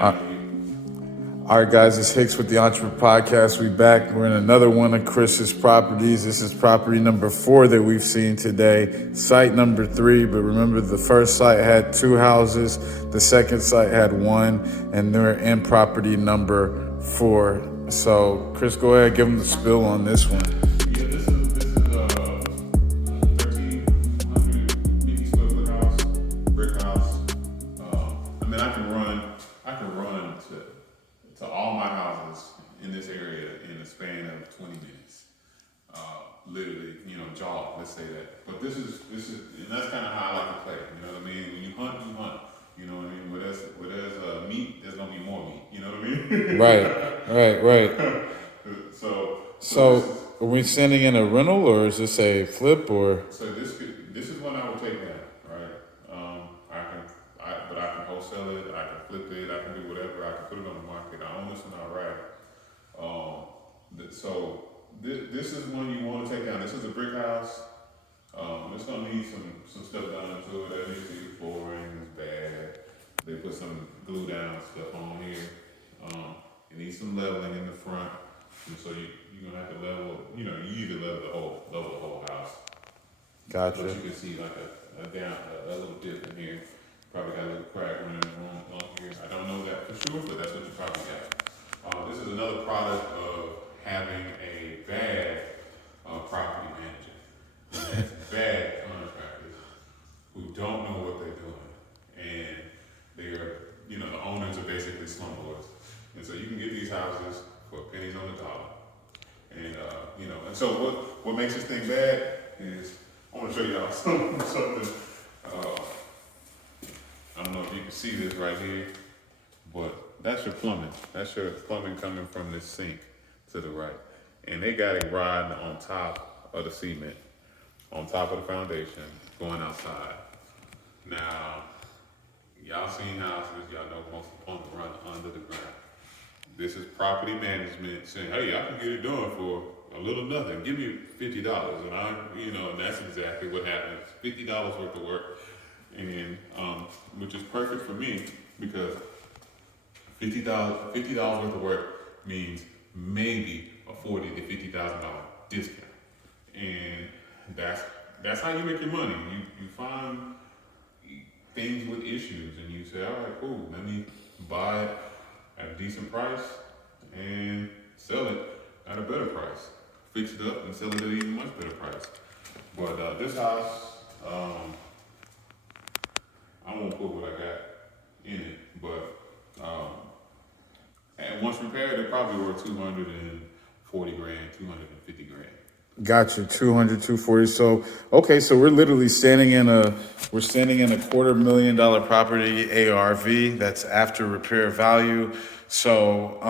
All right, guys, it's Hicks with the EntreprePodcast. We back. We're in another one of Chris's properties. This is property number 4 that we've seen today. Site number 3, but remember the first site had 2 houses. The second site had 1, and they're in property number 4. So, Chris, go ahead, give them the spill on this one. Yeah, this is a 1,350 square foot house, brick house. I can run to all my houses in this area in a span of 20 minutes. Literally, jog. Let's say that. But this is, and that's kind of how I like to play. You know what I mean? When you hunt, you hunt. You know what I mean? Where there's meat, there's gonna be more meat. You know what I mean? Right. So are we sending in a rental, or is this a flip, or? So this is one I would take down, right? But I can wholesale it, I can flip it, I can do whatever, I can put it on the market. I own this one outright. So this is one you want to take down. This is a brick house. It's gonna need some stuff done to it. As you see, the flooring is bad. They put some glue down stuff on here. It needs some leveling in the front. And so you're gonna have to level. You either level the whole house. Gotcha. But you can see like a little dip in here. Probably got a little crack running on here. I don't know that for sure, but that's what you probably got. This is another product of having a bad property manager. Who has bad contractors who don't know what they're doing, and the owners are basically slumlords. And so you can get these houses for pennies on the dollar. And and so what makes this thing bad is I want to show y'all something. I don't know if you can see this right here, but that's your plumbing. That's your plumbing coming from this sink to the right. And they got it riding on top of the cement, on top of the foundation, going outside. Now, y'all seen houses, y'all know most of the plumbing run under the ground. This is property management saying, hey, I can get it done for a little nothing. Give me $50. And that's exactly what happens. $50 worth of work. And which is perfect for me because $50 worth of work means maybe a $40,000 to $50,000 discount. And that's how you make your money. You find things with issues and you say, all right, cool, let me buy it at a decent price and sell it at a better price. Fix it up and sell it at an even much better price. But this house, I won't put what I got in it, but and once repaired, it probably were $240,000, $250,000. Gotcha, 200, 240. So, okay, so we're literally standing in a $250,000 property ARV. That's after repair value. So,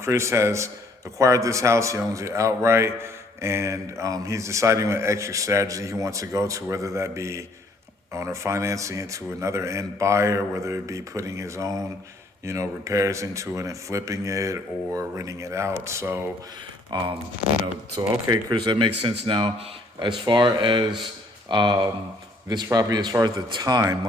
Chris has acquired this house. He owns it outright, and he's deciding what extra strategy he wants to go to, whether that be owner financing it to another end buyer, whether it be putting his own, repairs into it and flipping it or renting it out. So, okay, Chris, that makes sense now. As far as this property, as far as the time,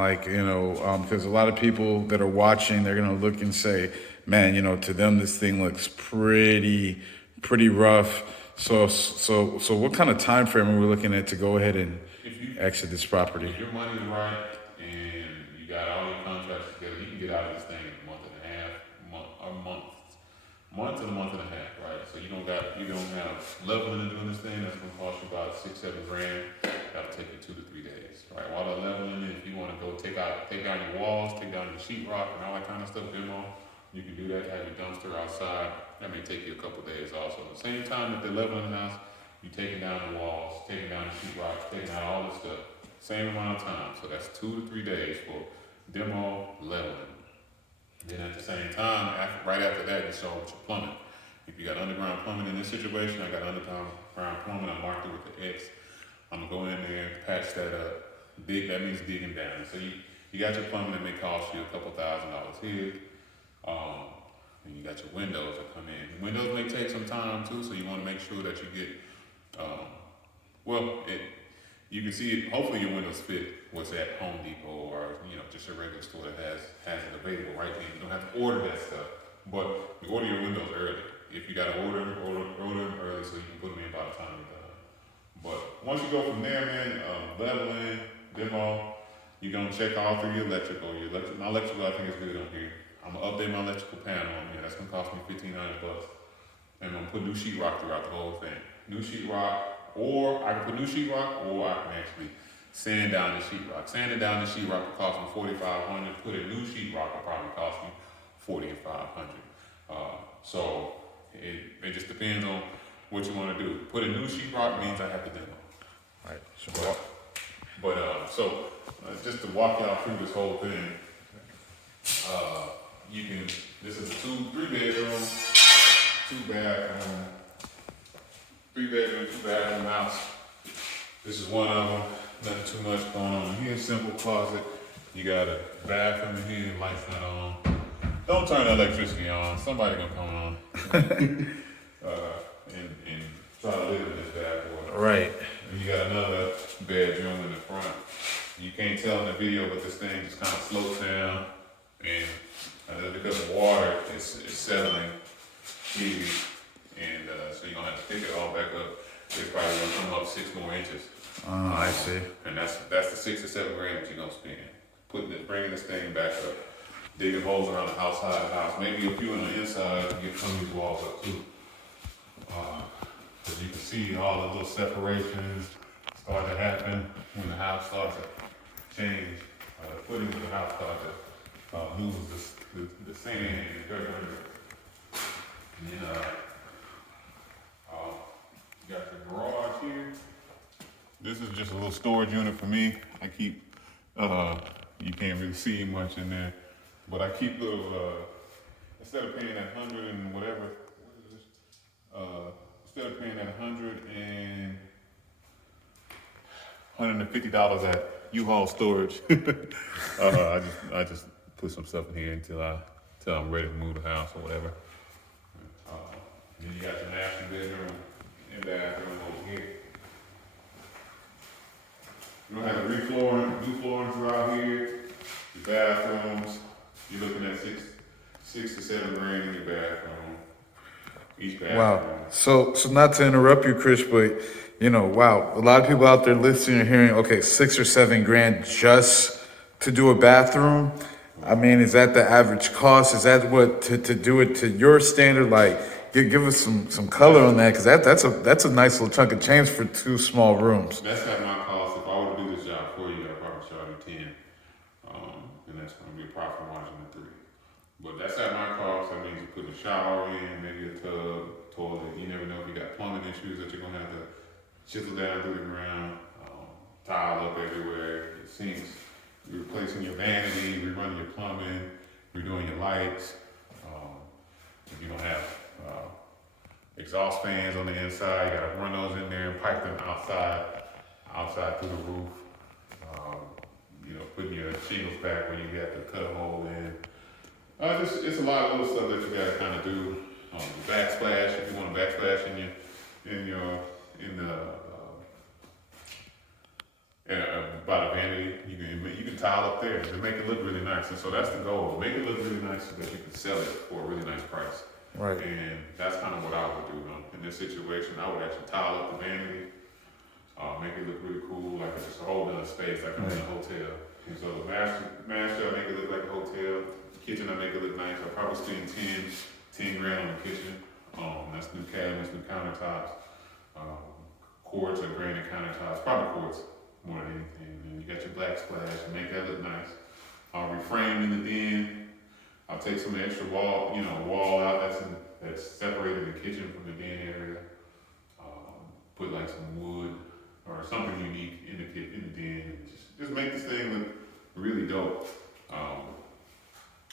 because a lot of people that are watching, they're gonna look and say, man, to them this thing looks pretty rough. So what kind of time frame are we looking at to go ahead and exit this property? If your money's right and you got all your contracts together, you can get out of this thing in a month and a half, month to a month and a half, right? So you don't have leveling and doing this thing. That's gonna cost you about $6-7 grand. That'll take you 2 to 3 days, right? While the leveling, if you want to go take down your walls, take down your sheetrock and all that kind of stuff, demo, you can do that. Have your dumpster outside. That may take you a couple days also. At the same time that they're leveling the house, you taking down the walls, taking down the sheetrock, taking out all this stuff. Same amount of time. So that's 2 to 3 days for demo, leveling. Then at the same time, right after that, you start with your plumbing. If you got underground plumbing in this situation, I got underground plumbing. I marked it with the X. I'm gonna go in there, patch that up. That means digging down. So you got your plumbing that may cost you a couple $1,000s here. And you got your windows that come in. Windows may take some time too, so you want to make sure that you get You can see it. Hopefully, your windows fit what's at Home Depot or just a regular store that has it available right there. You don't have to order that stuff, but you order your windows early. If you got to order them early so you can put them in by the time you're done. But once you go from there, man, leveling, demo, you're gonna check all through your electrical. My electrical, I think is good on here. I'm gonna update my electrical panel on here. That's gonna cost me $1,500. And I'm gonna put new sheetrock throughout the whole thing. New sheetrock. Or I can put new sheetrock, or I can actually sand down the sheetrock. Sanding down the sheetrock will cost me $4,500. Put a new sheetrock will probably cost me $4,500. So it just depends on what you want to do. Put a new sheetrock means I have to demo. Right. So just to walk y'all through this whole thing, this is a 3 bedroom, 2 bathroom. 3 bedroom, 2 bathroom house. This is one of them. Nothing too much going on here. Simple closet. You got a bathroom in here. Lights not on. Don't turn the electricity on. Somebody gonna come on and try to live in this bad boy. Right. And you got another bedroom in the front. You can't tell in the video, but this thing just kind of slopes down, and because the water is settling here. And so you're gonna have to pick it all back up. It's probably gonna come up 6 more inches. I see. And that's the $6 to $7 grand that you're gonna spend. Bringing this thing back up, digging holes around the outside of the house. Maybe a few on the inside to get some of these walls up too. As you can see, all the little separations start to happen when the house starts to change. The footings of the house start to lose the sand and the dirt under it. And then, you got the garage here. This is just a little storage unit for me. I keep, you can't really see much in there, but I keep little, instead of paying that 100 and whatever, what is this? Instead of paying that $150 at U-Haul storage, I just put some stuff in here until I'm ready to move the house or whatever. Then you got your master bedroom and bathroom over here. You're gonna have new flooring throughout here. Your bathrooms, you're looking at $6 to $7 grand in your bathroom. Each bathroom. Wow. So not to interrupt you, Chris, but wow, a lot of people out there listening are hearing, okay, 6 or 7 grand just to do a bathroom. I mean, is that the average cost? Is that what to do it to your standard? Like, give us some color on that, because that's a nice little chunk of change for 2 small rooms. That's at my cost. If I were to do this job for you, I'd probably charge you 10, and that's going to be a profit margin of 3. But that's at my cost. That means you put a shower in, maybe a tub, toilet. You never know if you got plumbing issues that you're going to have to chisel down through the ground, tile up everywhere, your sinks. You're replacing your vanity, rerunning your plumbing, redoing your lights. If you don't have exhaust fans on the inside, you gotta run those in there and pipe them outside through the roof. Putting your shingles back when you got to cut a hole in. It's a lot of little stuff that you gotta kind of do. The backsplash, if you want a backsplash by the vanity, you can tile up there to make it look really nice. And so that's the goal: make it look really nice so that you can sell it for a really nice price. Right. And that's kind of what I would do in this situation. I would actually tile up the vanity, make it look really cool, like it's just a whole other space, like I'm in a hotel. And so the master, I make it look like a hotel. The kitchen, I make it look nice. I probably spend 10 grand on the kitchen. That's new cabinets, new countertops, quartz or granite countertops, probably quartz more than anything. And you got your black splash, and make that look nice. I'll reframe in the den. I'll take some extra wall out that's separated the kitchen from the den area. Put like some wood or something unique in the den. And just make this thing look really dope.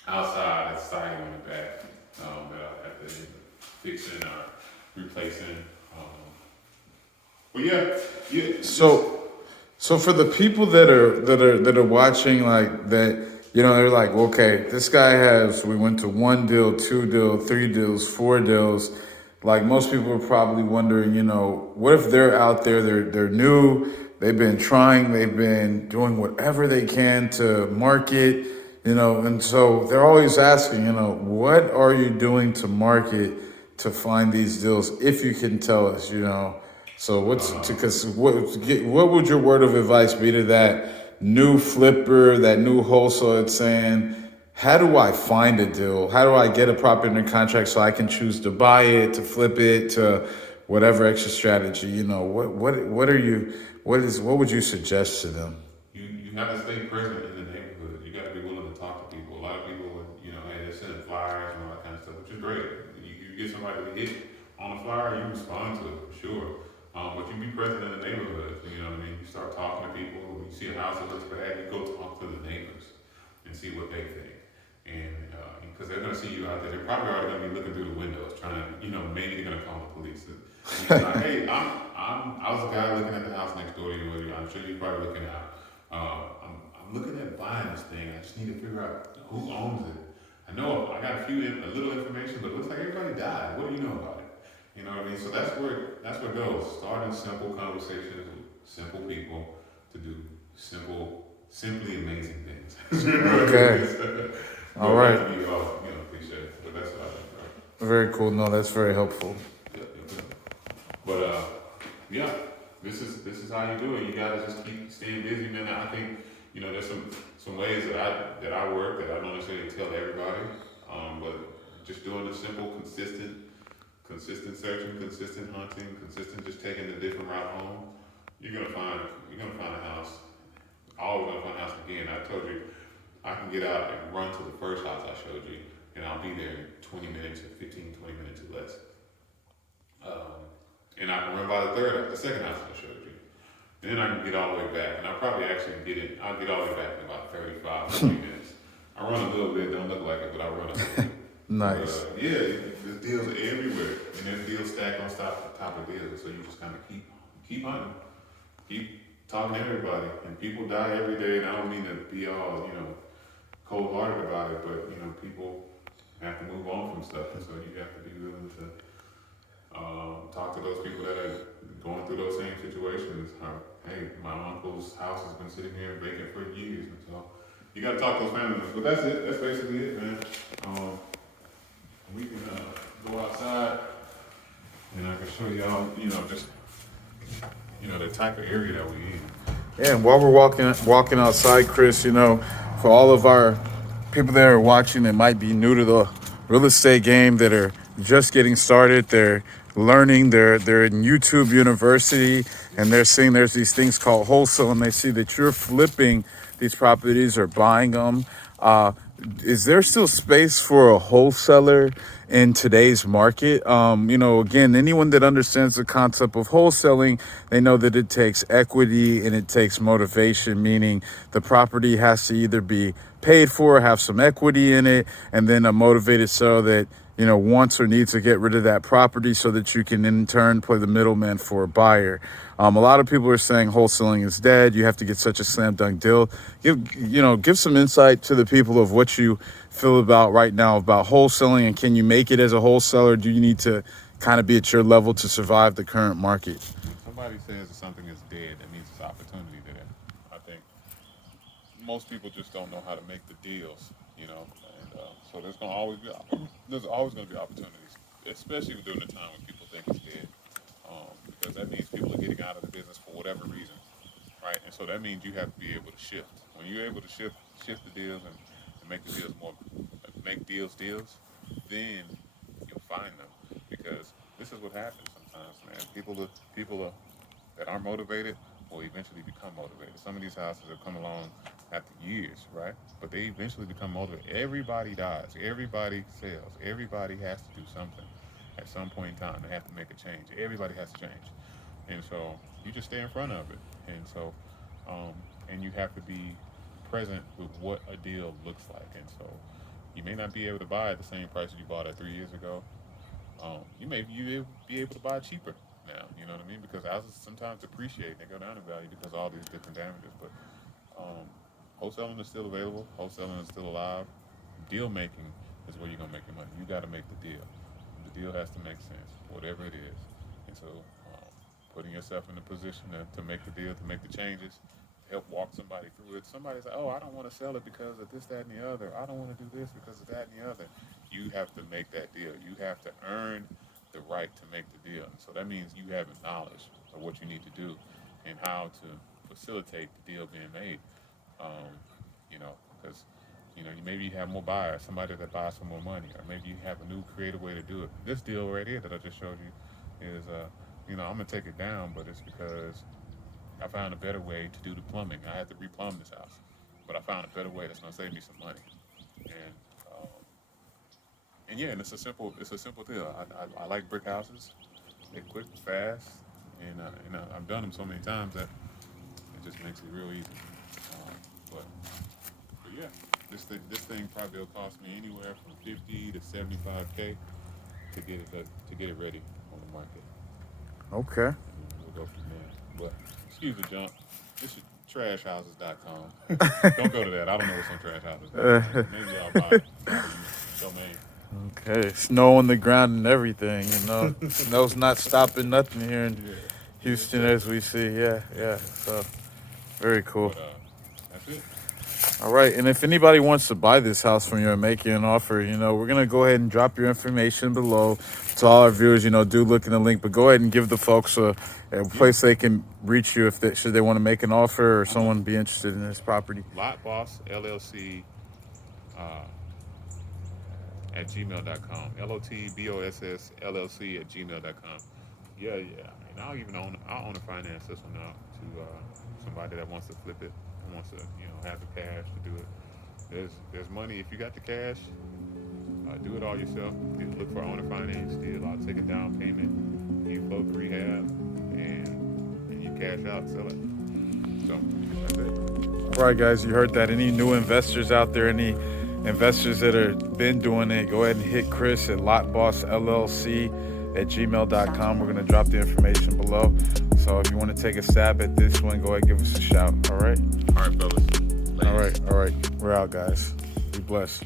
Outside, it's siding on the back that I'll have to fixing or replacing. But yeah. So for the people that are watching, like that, they're like, okay, this guy we went to 1 deal, 2 deal, 3 deals, 4 deals. Like most people are probably wondering, what if they're out there, they're new, they've been trying, they've been doing whatever they can to market, and so they're always asking, what are you doing to market to find these deals? If you can tell us. So what would your word of advice be to that new flipper, that new wholesaler that's saying, how do I find a deal? How do I get a property under contract so I can choose to buy it, to flip it, to whatever extra strategy? What would you suggest to them? You have to stay present in the neighborhood. You got to be willing to talk to people. A lot of people, hey, they're sending flyers and all that kind of stuff, which is great. You get somebody to hit on a flyer, you respond to it, for sure. But you be present in the neighborhood. You know what I mean? You start talking to people. When you see a house that looks bad, you go talk to the neighbors and see what they think. And because they're gonna see you out there, they're probably already gonna be looking through the windows, trying to, maybe they're gonna call the police. And you're like, hey, I was a guy looking at the house next door to you. I'm sure you're probably looking out. I'm looking at buying this thing. I just need to figure out who owns it. I know I got a little information, but it looks like everybody died. What do you know about it? You know what I mean? So that's where it goes. Starting simple conversations with simple people to do simply amazing things. Okay. All right. Cliche, but that's what I think, right? Very cool. No, that's very helpful. Yeah. But yeah, this is how you do it. You gotta just keep staying busy, man. I think there's some ways that I work that I don't necessarily tell everybody, but just doing the simple, consistent searching, consistent hunting, consistent just taking the different route home. You're gonna find a house. Always gonna find a house again. I told you I can get out and run to the first house I showed you, and I'll be there in 20 minutes or 15, 20 minutes or less. And I can run by the second house I showed you. Then I can get all the way back, and I'll probably actually I'll get all the way back in about 35, 40 minutes. I run a little bit, don't look like it, but I run a little bit. Nice. But, there's deals everywhere, and there's deals stacked on top of deals, so you just kind of keep hunting, keep talking to everybody, and people die every day, and I don't mean to be all, cold-hearted about it, but, people have to move on from stuff, and so you have to be willing to talk to those people that are going through those same situations. Hey, my uncle's house has been sitting here vacant for years, and so you got to talk to those family members. But that's it. That's basically it, man. We can go outside, and I can show y'all, just the type of area that we in. Yeah, and while we're walking outside, Chris, for all of our people that are watching that might be new to the real estate game, that are just getting started, they're learning, they're in YouTube University, and they're seeing there's these things called wholesale, and they see that you're flipping these properties or buying them. Is there still space for a wholesaler in today's market? Again, anyone that understands the concept of wholesaling, they know that it takes equity and it takes motivation, meaning the property has to either be paid for, have some equity in it, and then a motivated seller that wants or needs to get rid of that property so that you can in turn play the middleman for a buyer. A lot of people are saying wholesaling is dead. You have to get such a slam dunk deal. Give some insight to the people of what you feel about right now about wholesaling, and can you make it as a wholesaler? Do you need to kind of be at your level to survive the current market? When somebody says that something is dead, that means it's opportunity there. I think most people just don't know how to make the deals, and so there's always going to be opportunities, especially during the time when people think it's dead, because that means people are getting out of the business for whatever reason, right? And so that means you have to be able to shift. When you're able to shift the deals and make the deals make deals, then you'll find them, because this is what happens sometimes, man. People that aren't motivated will eventually become motivated. Some of these houses have come along after years, right? But they eventually become motivated. Everybody dies. Everybody fails. Everybody has to do something at some point in time. They have to make a change. Everybody has to change. And so you just stay in front of it. And so, and you have to be present with what a deal looks like. And so you may not be able to buy at the same price that you bought at 3 years ago. You may be able to buy cheaper now, you know what I mean? Because houses sometimes depreciate, they go down in value because of all these different damages. But wholesaling is still available, wholesaling is still alive. Deal making is where you're gonna make your money. You gotta make the deal. The deal has to make sense, whatever it is. And so putting yourself in a position to make the deal, to make the changes, help walk somebody through it. Somebody's like, oh, I don't want to sell it because of this, that, and the other. I don't want to do this because of that and the other. You have to make that deal. You have to earn the right to make the deal. So that means you having knowledge of what you need to do and how to facilitate the deal being made. Because maybe you have more buyers, somebody that buys for more money, or maybe you have a new creative way to do it. This deal right here that I just showed you is, I'm gonna take it down, but it's because I found a better way to do the plumbing. I had to replumb this house, but I found a better way that's gonna save me some money. And it's a simple deal. I like brick houses. They're quick, fast, and I've done them so many times that it just makes it real easy. But yeah, this thing probably will cost me anywhere from 50 to 75K to get it ready on the market. Okay. And we'll go from there. But excuse the jump. This is trashhouses.com. Don't go to that. I don't know what's on trashhouses. Maybe I'll buy the domain. Okay, snow on the ground and everything, Snow's not stopping nothing here in Houston as we see. Yeah. So, very cool. But, that's it. All right, and if anybody wants to buy this house from you and make you an offer, we're going to go ahead and drop your information below to all our viewers. Do look in the link, but go ahead and give the folks a place they can reach you should they want to make an offer or someone be interested in this property. Lot Boss LLC at gmail.com. LOTBOSS LLC at gmail.com. Yeah. And I'll own a finance this one out to somebody that wants to flip it, wants to have the cash to do it. There's money if you got the cash. Do it all yourself. Look for owner finance deal. I'll take a down payment. You float rehab and you cash out, sell it. So that's it. All right, guys, you heard that. Any new investors out there, any investors that have been doing it, go ahead and hit Chris at lotbossllc at gmail.com. We're going to drop the information below. So if you want to take a stab at this one, go ahead and give us a shout. All right? All right, fellas. Ladies. All right. We're out, guys. Be blessed.